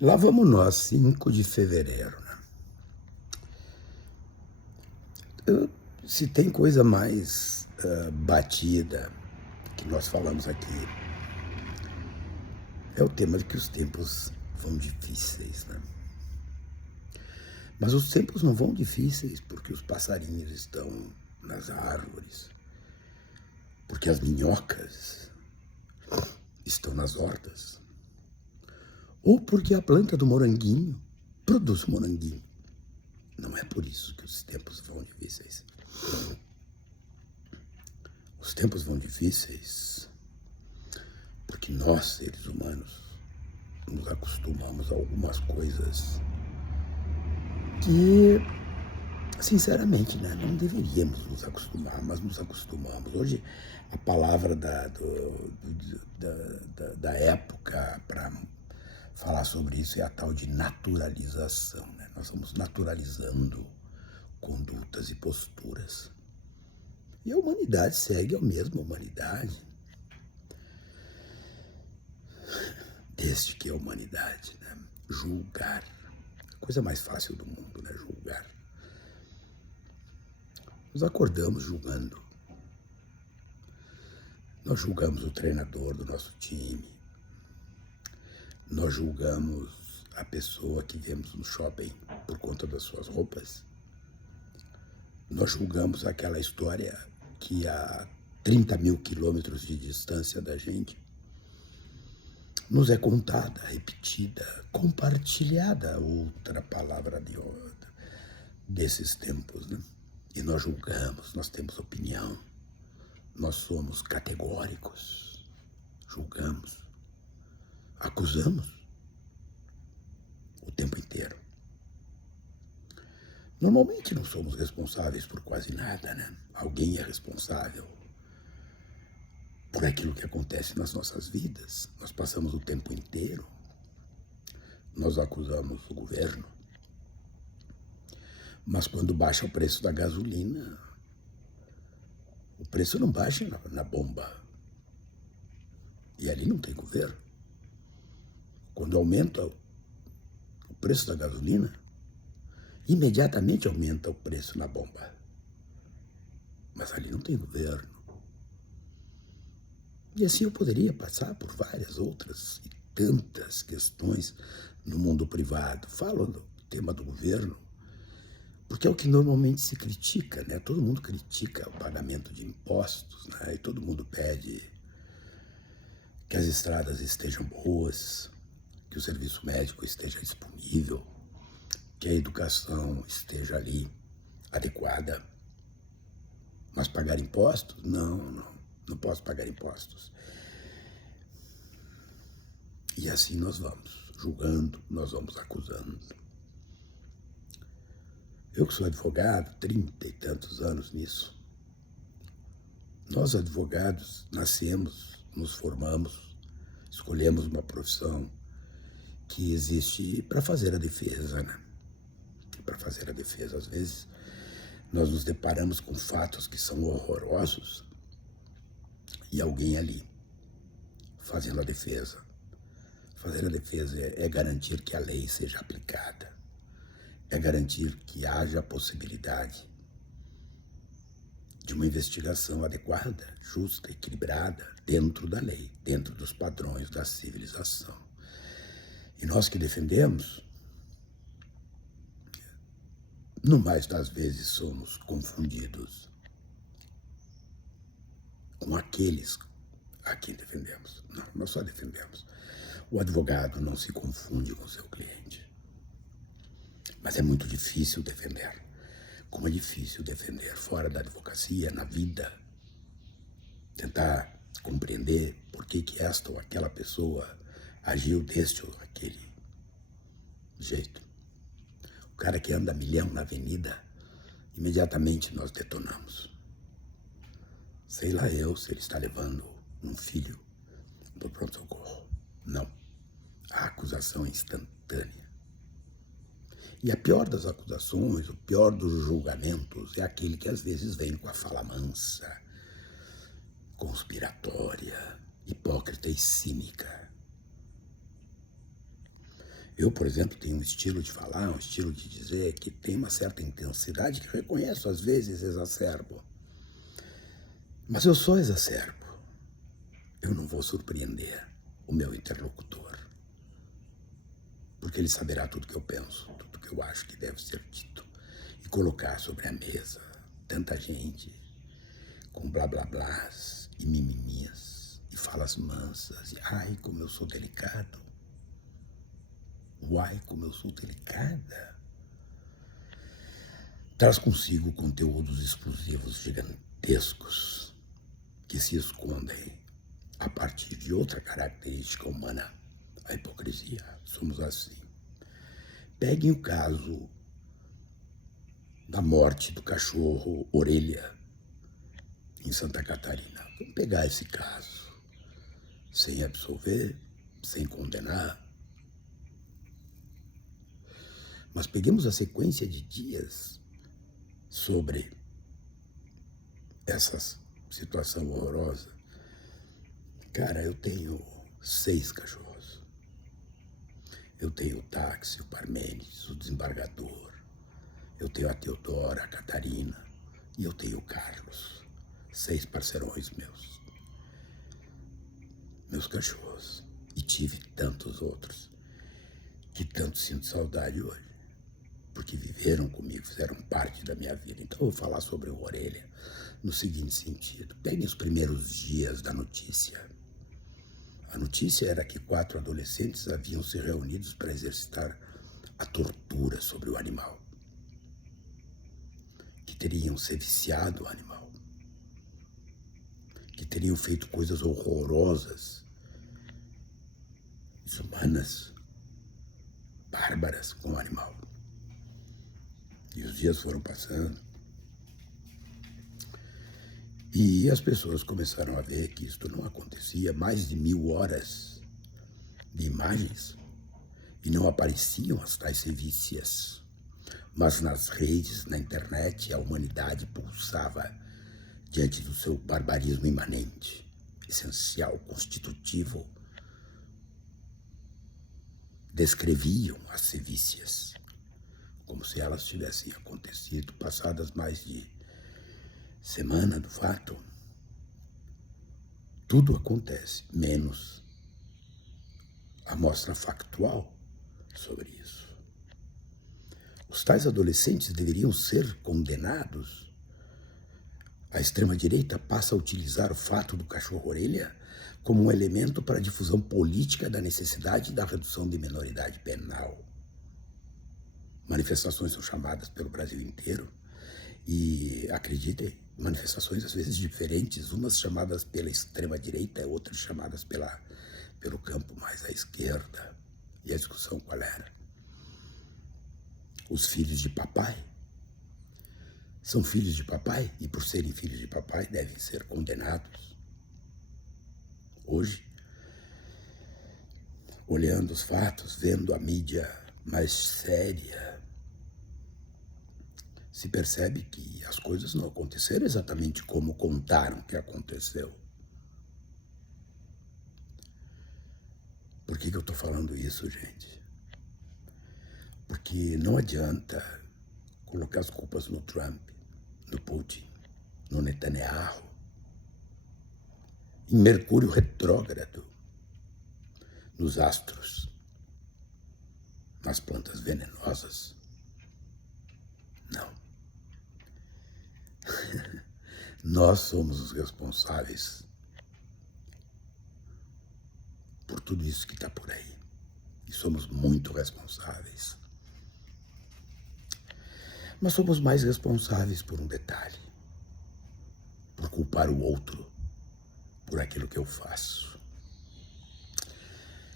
Lá vamos nós, 5 de fevereiro. Né? Se tem coisa mais batida que nós falamos aqui, é o tema de que os tempos vão difíceis. Né? Mas os tempos não vão difíceis porque os passarinhos estão nas árvores, porque as minhocas estão nas hortas, ou porque a planta do moranguinho produz moranguinho. Não é por isso que os tempos vão difíceis. Os tempos vão difíceis porque nós, seres humanos, nos acostumamos a algumas coisas que, sinceramente, né, não deveríamos nos acostumar, mas nos acostumamos. Hoje, a palavra da época para falar sobre isso é a tal de naturalização. Né? Nós estamos naturalizando condutas e posturas. E a humanidade segue a mesma humanidade. Desde que a humanidade, né? Julgar. A coisa mais fácil do mundo, né? Julgar. Nos acordamos julgando. Nós julgamos o treinador do nosso time. Nós julgamos a pessoa que vemos no shopping por conta das suas roupas. Nós julgamos aquela história que a 30 mil quilômetros de distância da gente nos é contada, repetida, compartilhada, outra palavra desses tempos, né? E nós julgamos, nós temos opinião, nós somos categóricos, julgamos, acusamos o tempo inteiro. Normalmente não somos responsáveis por quase nada, né? Alguém é responsável por aquilo que acontece nas nossas vidas. Nós passamos o tempo inteiro, nós acusamos o governo, mas quando baixa o preço da gasolina, o preço não baixa na bomba. E ali não tem governo. Quando aumenta o preço da gasolina, imediatamente aumenta o preço na bomba. Mas ali não tem governo. E assim eu poderia passar por várias outras e tantas questões no mundo privado. Falo do tema do governo, porque é o que normalmente se critica, né? Todo mundo critica o pagamento de impostos, né? E todo mundo pede que as estradas estejam boas, que o serviço médico esteja disponível, que a educação esteja ali adequada. Mas pagar impostos? Não posso pagar impostos. E assim nós vamos julgando, nós vamos acusando. Eu que sou advogado, 30 e tantos anos nisso. Nós advogados nascemos, nos formamos, escolhemos uma profissão que existe para fazer a defesa, né? Para fazer a defesa, às vezes, nós nos deparamos com fatos que são horrorosos e alguém ali fazendo a defesa. Fazer a defesa é garantir que a lei seja aplicada, é garantir que haja a possibilidade de uma investigação adequada, justa, equilibrada, dentro da lei, dentro dos padrões da civilização. E nós que defendemos, no mais das vezes somos confundidos com aqueles a quem defendemos. Não, nós só defendemos. O advogado não se confunde com o seu cliente. Mas é muito difícil defender. Como é difícil defender fora da advocacia, na vida. Tentar compreender por que esta ou aquela pessoa agiu deste ou aquele jeito. O cara que anda a milhão na avenida, imediatamente nós detonamos. Sei lá eu se ele está levando um filho para o pronto-socorro. Não. A acusação é instantânea. E a pior das acusações, o pior dos julgamentos é aquele que às vezes vem com a fala mansa, conspiratória, hipócrita e cínica. Eu, por exemplo, tenho um estilo de falar, um estilo de dizer que tem uma certa intensidade que reconheço, às vezes, exacerbo. Mas eu só exacerbo. Eu não vou surpreender o meu interlocutor, porque ele saberá tudo que eu penso, tudo que eu acho que deve ser dito, e colocar sobre a mesa tanta gente com blá blá blás e mimimis e falas mansas, e ai como eu sou delicado, uai como eu sou delicada, traz consigo conteúdos explosivos gigantescos que se escondem a partir de outra característica humana, a hipocrisia. Somos assim. Peguem o caso da morte do cachorro Orelha em Santa Catarina. Vamos pegar esse caso, sem absolver, sem condenar, mas peguemos a sequência de dias sobre essa situação horrorosa. Cara, eu tenho 6 cachorros. Eu tenho o Táxi, o Parmênides, o Desembargador. Eu tenho a Teodora, a Catarina. E eu tenho o Carlos. 6 parceirões meus. Meus cachorros. E tive tantos outros que tanto sinto saudade hoje. Porque viveram comigo, fizeram parte da minha vida. Então eu vou falar sobre o Orelha no seguinte sentido. Peguem os primeiros dias da notícia. A notícia era que 4 adolescentes haviam se reunidos para exercitar a tortura sobre o animal. Que teriam se viciado o animal. Que teriam feito coisas horrorosas, desumanas, bárbaras com o animal. E os dias foram passando. E as pessoas começaram a ver que isto não acontecia. Mais de 1000 horas de imagens e não apareciam as tais sevícias. Mas nas redes, na internet, a humanidade pulsava diante do seu barbarismo imanente, essencial, constitutivo. Descreviam as sevícias como se elas tivessem acontecido, passadas mais de semana do fato. Tudo acontece, menos a mostra factual sobre isso. Os tais adolescentes deveriam ser condenados. A extrema-direita passa a utilizar o fato do cachorro-orelha como um elemento para a difusão política da necessidade da redução de minoridade penal. Manifestações são chamadas pelo Brasil inteiro e, acreditem, manifestações às vezes diferentes, umas chamadas pela extrema-direita, outras chamadas pelo campo mais à esquerda. E a discussão qual era? Os filhos de papai são filhos de papai e, por serem filhos de papai, devem ser condenados. Hoje, olhando os fatos, vendo a mídia mais séria, se percebe que as coisas não aconteceram exatamente como contaram que aconteceu. Por que eu estou falando isso, gente? Porque não adianta colocar as culpas no Trump, no Putin, no Netanyahu, em Mercúrio retrógrado, nos astros, nas plantas venenosas. Não. Nós somos os responsáveis por tudo isso que está por aí. E somos muito responsáveis. Mas somos mais responsáveis por um detalhe. Por culpar o outro por aquilo que eu faço.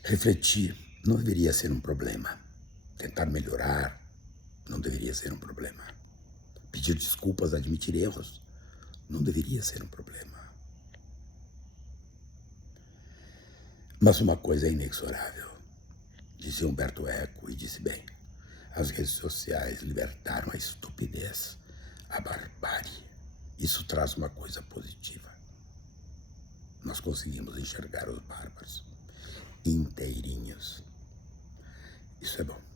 Refletir não deveria ser um problema. Tentar melhorar não deveria ser um problema. Pedir desculpas, admitir erros, não deveria ser um problema. Mas uma coisa é inexorável. Disse Humberto Eco e disse bem. As redes sociais libertaram a estupidez, a barbárie. Isso traz uma coisa positiva. Nós conseguimos enxergar os bárbaros inteirinhos. Isso é bom.